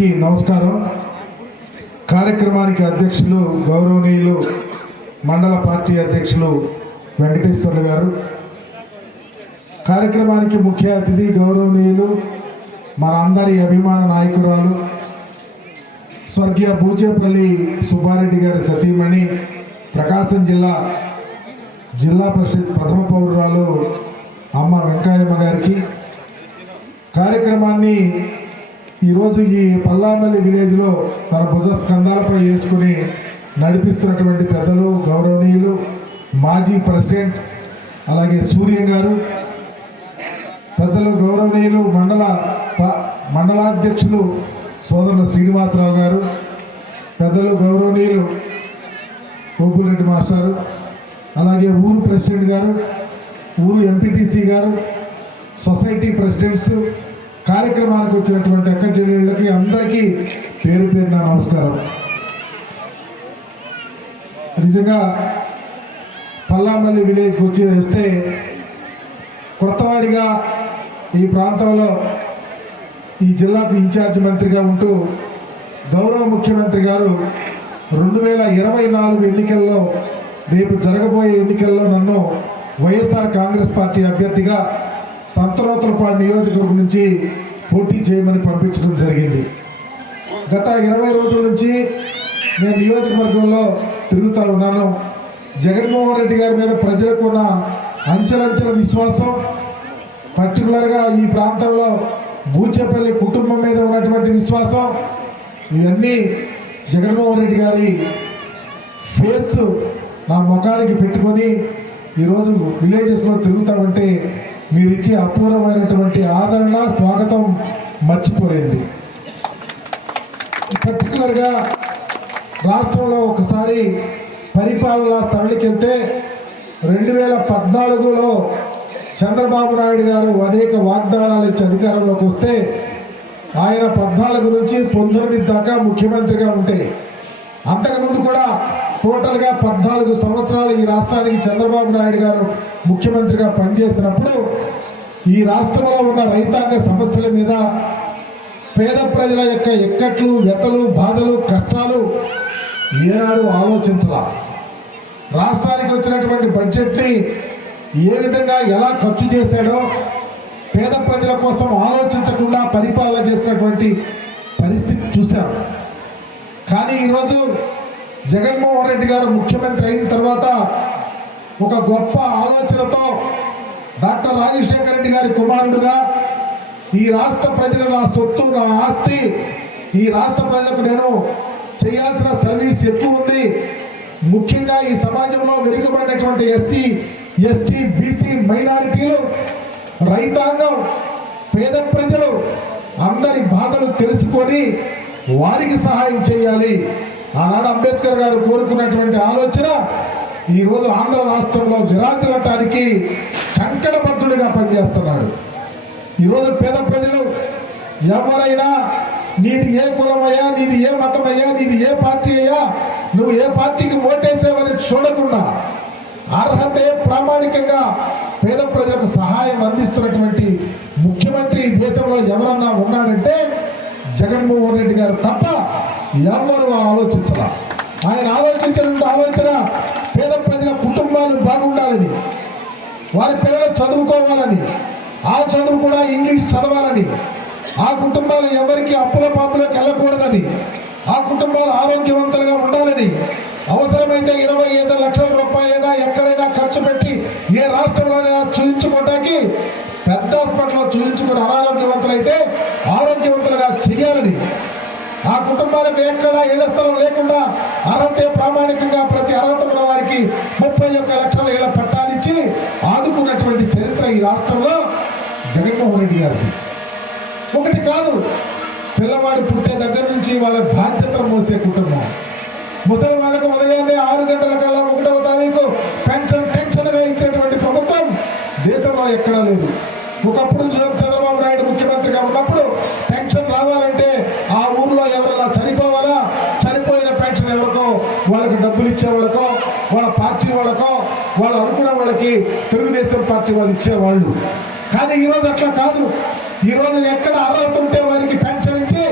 అందరికీ నమస్కారం. కార్యక్రమానికి అధ్యక్షులు గౌరవనీయులు మండల పార్టీ అధ్యక్షులు వెంకటేశ్వర్లు గారు, కార్యక్రమానికి ముఖ్య అతిథి గౌరవనీయులు మన అందరి అభిమాన నాయకురాలు స్వర్గీయ బూచేపల్లి సుబ్బారెడ్డి గారి సతీమణి, ప్రకాశం జిల్లా పరిషత్ ప్రథమ పౌరురాలు అమ్మ వెంకయ్యమ్మ గారికి, కార్యక్రమాన్ని ఈరోజు ఈ పల్లామల్లి విలేజ్లో తన భుజ స్కంధాలపై వేసుకుని నడిపిస్తున్నటువంటి పెద్దలు గౌరవనీయులు మాజీ ప్రెసిడెంట్ అలాగే సూర్యం గారు, పెద్దలు గౌరవనీయులు మండలాధ్యక్షులు సోదరులు శ్రీనివాసరావు గారు, పెద్దలు గౌరవనీయులు కోపులరెడ్డి మాస్టారు, అలాగే ఊరు ప్రెసిడెంట్ గారు, ఊరు ఎంపీటీసీ గారు, సొసైటీ ప్రెసిడెంట్స్, కార్యక్రమానికి వచ్చినటువంటి అక్క చెల్లెళ్ళకి అందరికీ పేరు పేరున నమస్కారం. నిజంగా పల్లామల్లి విలేజ్కి వస్తే కొత్తవాడిగా ఈ ప్రాంతంలో ఈ జిల్లాకు ఇన్ఛార్జ్ మంత్రిగా ఉంటూ గౌరవ ముఖ్యమంత్రి గారు 2024 ఎన్నికల్లో, రేపు జరగబోయే ఎన్నికల్లో నన్ను వైఎస్ఆర్ కాంగ్రెస్ పార్టీ అభ్యర్థిగా సంతనూతలపాడు నియోజకవర్గం నుంచి పోటీ చేయమని పంపించడం జరిగింది. గత 20 రోజుల నుంచి నేను నియోజకవర్గంలో తిరుగుతూ ఉన్నాను. జగన్మోహన్ రెడ్డి గారి మీద ప్రజలకు ఉన్న అంచెలంచెల విశ్వాసం, పర్టికులర్గా ఈ ప్రాంతంలో బూచేపల్లి కుటుంబం మీద ఉన్నటువంటి విశ్వాసం, ఇవన్నీ జగన్మోహన్ రెడ్డి గారి ఫేస్ నా ముఖానికి పెట్టుకొని ఈరోజు విలేజెస్లో తిరుగుతామంటే మీరు ఇచ్చే అపూర్వమైనటువంటి ఆదరణ, స్వాగతం మర్చిపోలేదు. పర్టికులర్గా రాష్ట్రంలో ఒకసారి పరిపాలన సరళికి వెళ్తే 2014లో చంద్రబాబు నాయుడు గారు అనేక వాగ్దానాలు ఇచ్చి అధికారంలోకి వస్తే ఆయన 14 నుంచి 19 దాకా ముఖ్యమంత్రిగా ఉంటే, అంతకుముందు కూడా టోటల్గా 14 సంవత్సరాలు ఈ రాష్ట్రానికి చంద్రబాబు నాయుడు గారు ముఖ్యమంత్రిగా పనిచేసినప్పుడు ఈ రాష్ట్రంలో ఉన్న రైతాంగ సమస్యల మీద, పేద ప్రజల యొక్క ఎక్కట్లు, వ్యతలు, బాధలు, కష్టాలు ఏనాడు ఆలోచించలా. రాష్ట్రానికి వచ్చినటువంటి బడ్జెట్ని ఏ విధంగా ఎలా ఖర్చు చేశాడో, పేద ప్రజల కోసం ఆలోచించకుండా పరిపాలన చేసినటువంటి పరిస్థితి చూశాం. కానీ ఈరోజు జగన్మోహన్ రెడ్డి గారు ముఖ్యమంత్రి అయిన తర్వాత ఒక గొప్ప ఆలోచనతో డాక్టర్ రాజశేఖర రెడ్డి గారి కుమారుడుగా ఈ రాష్ట్ర ప్రజల నా సొత్తు, నా ఆస్తి, ఈ రాష్ట్ర ప్రజలకు నేను చేయాల్సిన సర్వీస్ ఎక్కువ ఉంది, ముఖ్యంగా ఈ సమాజంలో వెనుకబడినటువంటి ఎస్సీ, ఎస్టీ, బీసీ, మైనారిటీలు, రైతాంగం, పేద ప్రజలు అందరి బాధలు తెలుసుకొని వారికి సహాయం చేయాలి. ఆనాడు అంబేద్కర్ గారు కోరుకున్నటువంటి ఆలోచన ఈరోజు ఆంధ్ర రాష్ట్రంలో విరాజిల్లటానికి కంకణబద్ధుడిగా పనిచేస్తున్నాడు. ఈరోజు పేద ప్రజలు ఎవరైనా నీది ఏ కులమయ్యా, నీది ఏ మతమయ్యా, నీది ఏ పార్టీ అయ్యా, నువ్వు ఏ పార్టీకి ఓటేసావని చూడకుండా అర్హతే ప్రామాణికంగా పేద ప్రజలకు సహాయం అందిస్తున్నటువంటి ముఖ్యమంత్రి ఈ దేశంలో ఎవరన్నా ఉన్నాడంటే జగన్మోహన్ రెడ్డి గారు తప్ప ఎవరు ఆలోచించాల. ఆయన ఆలోచించినటువంటి ఆలోచన పేద ప్రజల కుటుంబాలు బాగుండాలని, వారి పిల్లలు చదువుకోవాలని, ఆ చదువు కూడా ఇంగ్లీష్ చదవాలని, ఆ కుటుంబాలు ఎవరికి అప్పుల పాపులకు వెళ్ళకూడదని, ఆ కుటుంబాలు ఆరోగ్యవంతులుగా ఉండాలని, అవసరమైతే 25 లక్షల రూపాయలైనా ఎక్కడైనా ఖర్చు పెట్టి ఏ రాష్ట్రంలోనైనా చూయించుకోవడానికి పెద్ద హాస్పిటల్లో చూయించుకుని అనారోగ్యవంతులైతే ఆరోగ్యవంతులుగా చేయాలని, ఆ కుటుంబాలకు ఎక్కడ ఇళ్ల స్థలం లేకుండా అర్హతే ప్రామాణికంగా ప్రతి అర్హత ఉన్న వారికి 31 లక్షల ఇళ్ల పట్టాలిచ్చి ఆదుకున్నటువంటి చరిత్ర ఈ రాష్ట్రంలో జగన్మోహన్ రెడ్డి గారికి. ఒకటి కాదు, పిల్లవాడు పుట్టే దగ్గర నుంచి వాళ్ళ బాధ్యతలు మోసే కుటుంబం. ముసలి వాళ్ళకు ఉదయాన్నే 6 గంటల కల్లా 1వ తారీఖు టెన్షన్గా ఇచ్చేటువంటి ప్రభుత్వం దేశంలో ఎక్కడా లేదు. ఒకప్పుడు చంద్రబాబు నాయుడు ముఖ్యమంత్రిగా ఉన్నప్పుడు పెన్షన్ రావాలంటే ఆ ఊర్లో ఎవరైనా చనిపోవాలా, చనిపోయిన పెన్షన్ ఎవరికో వాళ్ళకి డబ్బులు ఇచ్చేవాళ్ళకో, వాళ్ళ పార్టీ వాళ్ళకో, వాళ్ళు అనుకున్న వాళ్ళకి తెలుగుదేశం పార్టీ వాళ్ళు ఇచ్చేవాళ్ళు. కానీ ఈరోజు అట్లా కాదు. ఈరోజు ఎక్కడ అర్హత ఉంటే వారికి పెన్షన్ ఇచ్చి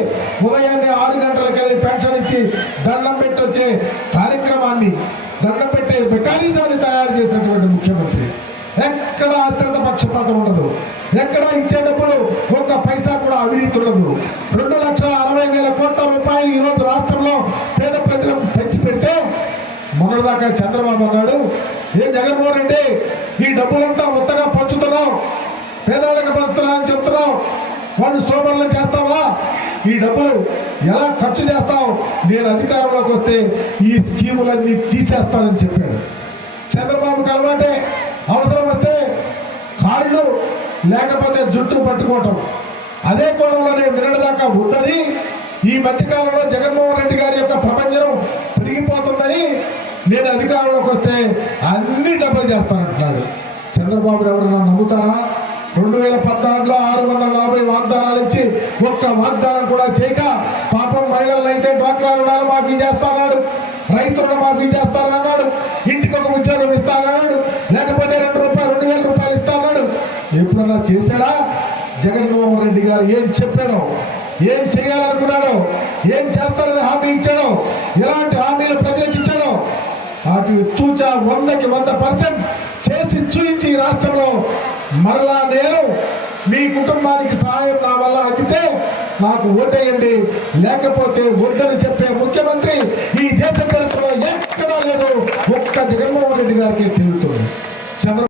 ఉదయాన్నే నుంచి దండం పెట్టి వచ్చే కార్యక్రమాన్ని, దండం పెట్టే మెకానిజాన్ని తయారు చేసినటువంటి ముఖ్యమంత్రి. ఎక్కడ అశ్రద్ధ పక్షపాతం ఉండదు, ఎక్కడ ఇచ్చే డబ్బులు ఒక్క పైసా కూడా అవినీతి ఉండదు. 2,60,000 కోట్ల రూపాయలు ఈరోజు రాష్ట్రంలో పేద ప్రజలకు పెంచి పెడితే మొన్నటిదాకా చంద్రబాబు అన్నాడు, ఏం జగన్మోహన్ రెడ్డి ఈ డబ్బులంతా మొత్తగా పంచుతున్నావు, పేదవాళ్ళకి పంచుతున్నా అని చెప్తున్నావు, వాళ్ళు సోమరులు చేస్తావా, ఈ డబ్బులు ఎలా ఖర్చు చేస్తావు, నేను అధికారంలోకి వస్తే ఈ స్కీములన్నీ తీసేస్తానని చెప్పాడు. చంద్రబాబుకి అలవాటే, అవసరం వస్తే కాళ్ళు లేకపోతే జుట్టు పట్టుకోవటం. అదే కోణంలోనే నిన్నటిదాకా ఉందని, ఈ మధ్యకాలంలో జగన్మోహన్ రెడ్డి గారి యొక్క ప్రపంచం పెరిగిపోతుందని, నేను అధికారంలోకి వస్తే అన్ని డబ్బులు చేస్తానంటున్నాడు. చంద్రబాబు ఎవరైనా నమ్ముతారా? 2014లో 640 వాగ్దానాలు ఇచ్చి ఒక్క వాగ్దానం కూడా చేయక, పాపం మహిళలైతే డ్వాక్రా రుణాలు మాఫీ చేస్తాన్నాడు, రైతు రుణ మాఫీ చేస్తానన్నాడు, ఇంటికి ఒక ఉద్యోగం ఇస్తానన్నాడు, లేకపోతే ₹2,000 ఇస్తాన్నాడు. ఎప్పుడన్నా చేశాడా? జగన్మోహన్ రెడ్డి గారు ఏం చెప్పాడో, ఏం చేయాలనుకున్నాడో, ఏం చేస్తారని హామీ ఇచ్చాడో, ఎలాంటి హామీలు ప్రజలకు ఇచ్చాడో వాటిని తూచా 100కి 100% చేసి చూపించి ఈ రాష్ట్రంలో మరలా నేను మీ కుటుంబానికి సహాయం నా వల్ల అందితే నాకు ఓటేయండి, లేకపోతే వద్దని చెప్పే ముఖ్యమంత్రి ఈ దేశ చరిత్రలో ఎక్కడా లేదు, ఒక్క జగన్మోహన్ రెడ్డి గారికి